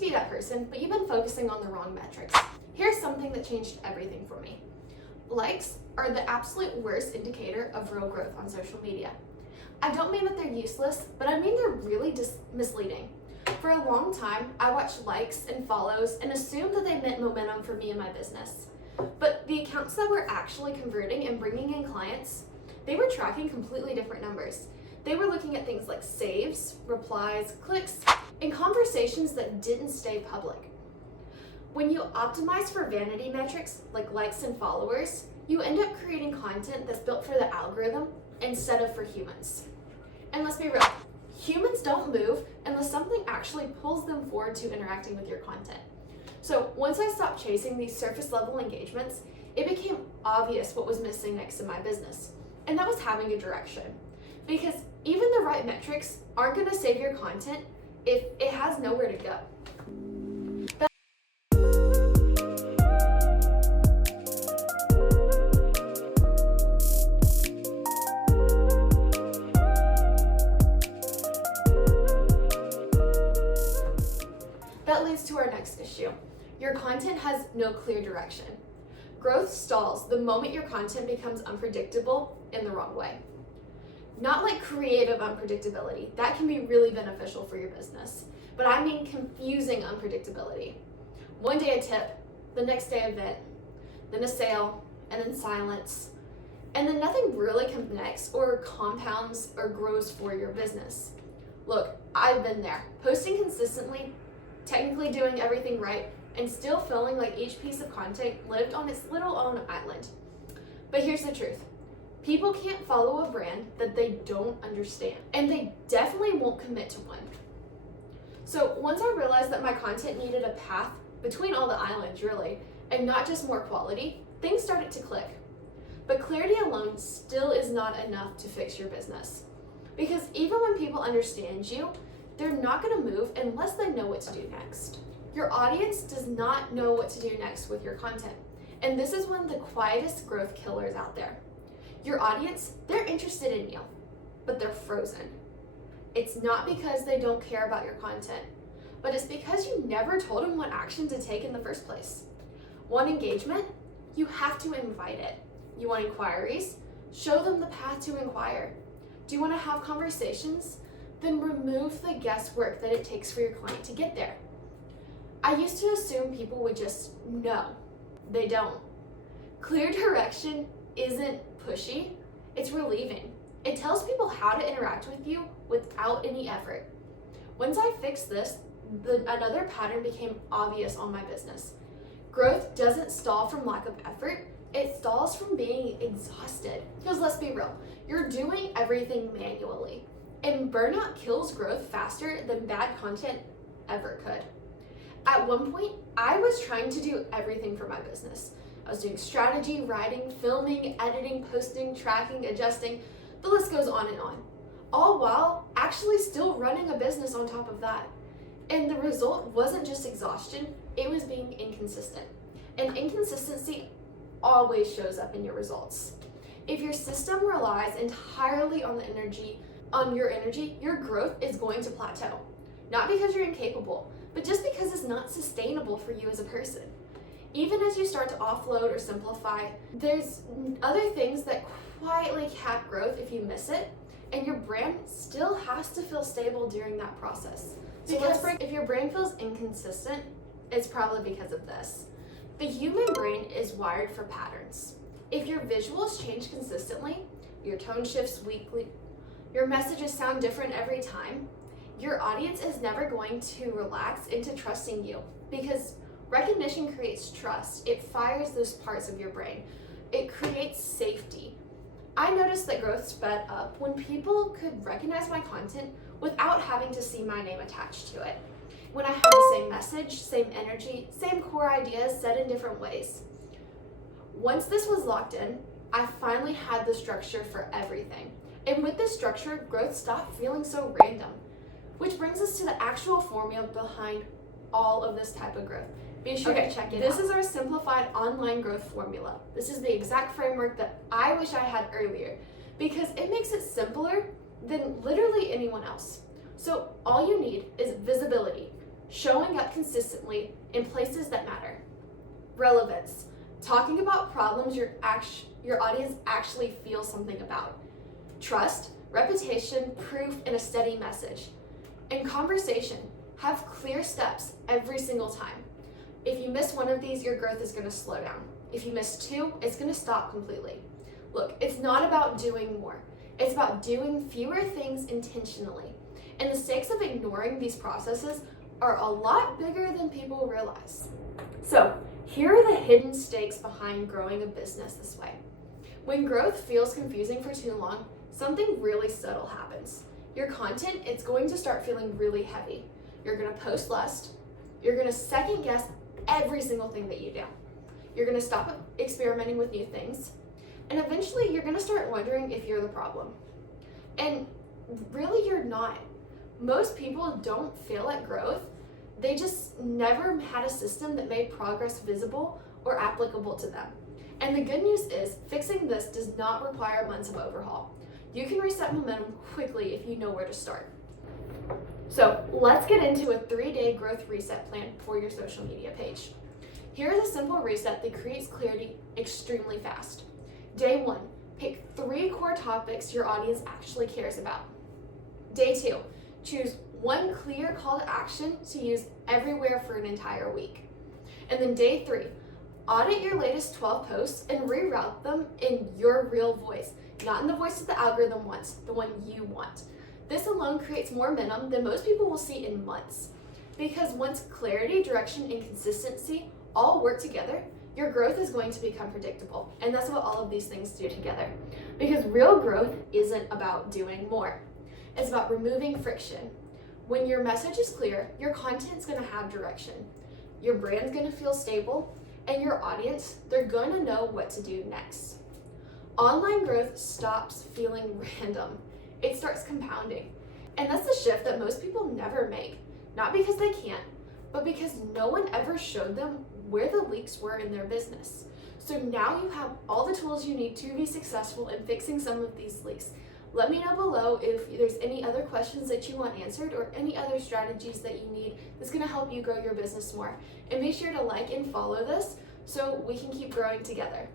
to be that person, but you've been focusing on the wrong metrics. Here's something that changed everything for me. Likes are the absolute worst indicator of real growth on social media. I don't mean that they're useless, but I mean they're really misleading. For a long time, I watched likes and follows and assumed that they meant momentum for me and my business. But the accounts that were actually converting and bringing in clients, they were tracking completely different numbers. They were looking at things like saves, replies, clicks, and conversations that didn't stay public. When you optimize for vanity metrics like likes and followers, you end up creating content that's built for the algorithm instead of for humans. And let's be real, humans don't move unless something actually pulls them forward to interacting with your content. So once I stopped chasing these surface level engagements, it became obvious what was missing next to my business. And that was having a direction. Because even the right metrics aren't going to save your content if it has nowhere to go. That leads to our next issue. Your content has no clear direction. Growth stalls the moment your content becomes unpredictable in the wrong way. Not like creative unpredictability, that can be really beneficial for your business, but I mean confusing unpredictability. One day a tip, the next day a vent, then a sale, and then silence, and then nothing really connects or compounds or grows for your business. Look, I've been there, posting consistently, technically doing everything right, and still feeling like each piece of content lived on its little own island. But here's the truth. People can't follow a brand that they don't understand, and they definitely won't commit to one. So once I realized that my content needed a path between all the islands, really, and not just more quality, things started to click. But clarity alone still is not enough to fix your business. Because even when people understand you, they're not going to move unless they know what to do next. Your audience does not know what to do next with your content. And this is one of the quietest growth killers out there. Your audience, they're interested in you, but they're frozen. It's not because they don't care about your content, but it's because you never told them what action to take in the first place. Want engagement? You have to invite it. You want inquiries? Show them the path to inquire. Do you want to have conversations? Then remove the guesswork that it takes for your client to get there. I used to assume people would just know. They don't. Clear direction isn't pushy, it's relieving. It tells people how to interact with you without any effort. Once I fixed this, another pattern became obvious on my business. Growth doesn't stall from lack of effort, it stalls from being exhausted. Because let's be real, you're doing everything manually, and burnout kills growth faster than bad content ever could. At one point, I was trying to do everything for my business. I was doing strategy, writing, filming, editing, posting, tracking, adjusting, the list goes on and on. All while actually still running a business on top of that. And the result wasn't just exhaustion, it was being inconsistent. And inconsistency always shows up in your results. If your system relies entirely on your energy, your growth is going to plateau. Not because you're incapable, but just because it's not sustainable for you as a person. Even as you start to offload or simplify, there's other things that quietly cap growth if you miss it, and your brand still has to feel stable during that process. Because if your brand feels inconsistent, it's probably because of this. The human brain is wired for patterns. If your visuals change consistently, your tone shifts weekly, your messages sound different every time, your audience is never going to relax into trusting you, because recognition creates trust. It fires those parts of your brain. It creates safety. I noticed that growth sped up when people could recognize my content without having to see my name attached to it. When I had the same message, same energy, same core ideas said in different ways. Once this was locked in, I finally had the structure for everything. And with this structure, growth stopped feeling so random. Which brings us to the actual formula behind all of this type of growth. Be sure to check it out. This is our simplified online growth formula. This is the exact framework that I wish I had earlier because it makes it simpler than literally anyone else. So all you need is visibility, showing up consistently in places that matter. Relevance, talking about problems your audience actually feels something about. Trust, reputation, proof, and a steady message. In conversation, have clear steps every single time. If you miss one of these, your growth is going to slow down. If you miss two, it's going to stop completely. Look, it's not about doing more. It's about doing fewer things intentionally. And the stakes of ignoring these processes are a lot bigger than people realize. So, here are the hidden stakes behind growing a business this way. When growth feels confusing for too long, something really subtle happens. Your content, it's going to start feeling really heavy. You're going to post less. You're going to second guess every single thing that you do. You're going to stop experimenting with new things. And eventually you're going to start wondering if you're the problem. And really you're not. Most people don't fail at growth. They just never had a system that made progress visible or applicable to them. And the good news is fixing this does not require months of overhaul. You can reset momentum quickly if you know where to start. So let's get into a 3-day growth reset plan for your social media page. Here is a simple reset that creates clarity extremely fast. Day 1, pick 3 core topics your audience actually cares about. Day 2, choose one clear call to action to use everywhere for an entire week. And then day 3, audit your latest 12 posts and reroute them in your real voice, not in the voice that the algorithm wants, the one you want. This alone creates more momentum than most people will see in months. Because once clarity, direction, and consistency all work together, your growth is going to become predictable. And that's what all of these things do together. Because real growth isn't about doing more. It's about removing friction. When your message is clear, your content's going to have direction. Your brand's going to feel stable, and your audience, they're going to know what to do next. Online growth stops feeling random. It starts compounding. And that's the shift that most people never make. Not because they can't, but because no one ever showed them where the leaks were in their business. So now you have all the tools you need to be successful in fixing some of these leaks. Let me know below if there's any other questions that you want answered or any other strategies that you need that's going to help you grow your business more. And be sure to like and follow this so we can keep growing together.